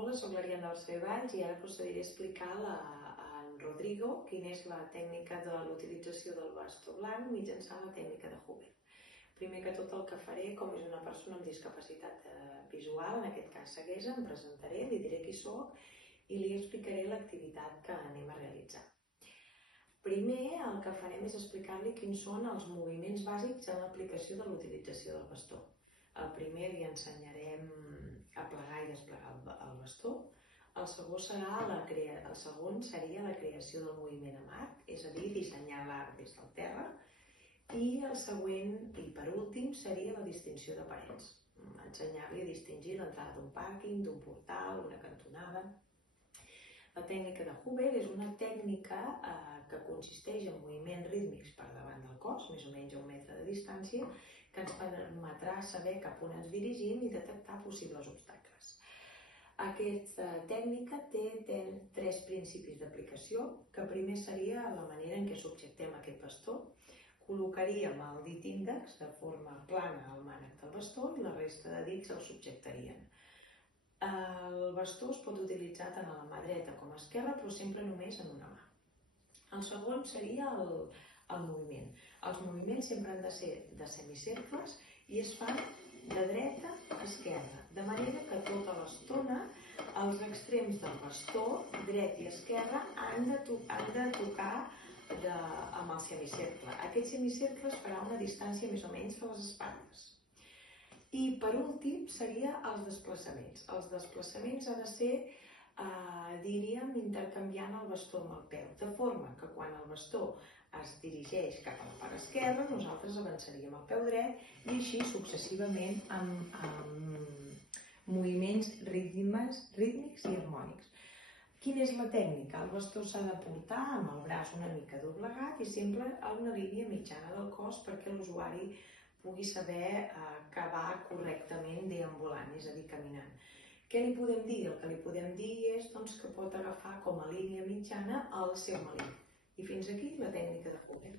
Hola, soc l'Ariadna Valls i ara procediré a explicar a en Rodrigo quina és la tècnica de l'utilització del bastó blanc mitjançant la tècnica de Hoover. Primer que tot el que faré, com és una persona amb discapacitat visual, en aquest cas ceguesa, em presentaré, li diré qui soc i li explicaré l'activitat que anem a realitzar. Primer el que farem és explicar-li quins són els moviments bàsics en l'aplicació de l'utilització del bastó. El primer li ensenyarem a plegar i desplegar el bastó. El segon seria la creació del moviment amb arc, és a dir, dissenyar l'arc des del terra. I el següent, i per últim, seria la distinció de parets. Ensenyar-li a distingir l'entrada d'un pàrquing, d'un portal, una cantonada. La tècnica de Hoover és una tècnica que consisteix en moviments rítmics per davant del cos, més o menys a 1 metre de distància, que ens permetrà saber cap on ens dirigim i detectar possibles obstacles. Aquesta tècnica té 3 principis d'aplicació, que primer seria la manera en què subjectem aquest bastó. Col·locaríem el dit índex de forma plana al mànec del bastó i la resta de dits el subjectarien. El bastó es pot utilitzar tant a la mà dreta com a esquerra, però sempre només en una mà. El segon seria el moviment. Els moviments sempre han de ser de semicercles i es fan de dreta a esquerra, de manera que tota l'estona els extrems del bastó, dret i esquerra, han de tocar amb el semicercle. Aquest semicercle es farà a una distància més o menys de les espatlles. I per últim seria els desplaçaments. Els desplaçaments han de ser, diríem, intercanviant el bastó amb el peu, de forma que quan el bastó es dirigeix cap a la part esquerra, nosaltres avançaríem el peu dret i així successivament amb moviments rítmics i harmònics. Quina és la tècnica? El bastó s'ha de portar amb el braç una mica doblegat i sempre a una línia mitjana del cos perquè l'usuari pugui saber que va correctament deambulant, és a dir, caminant. Què li podem dir? El que li podem dir és que pot agafar com a línia mitjana el seu melic. I fins aquí la tècnica de Hoover.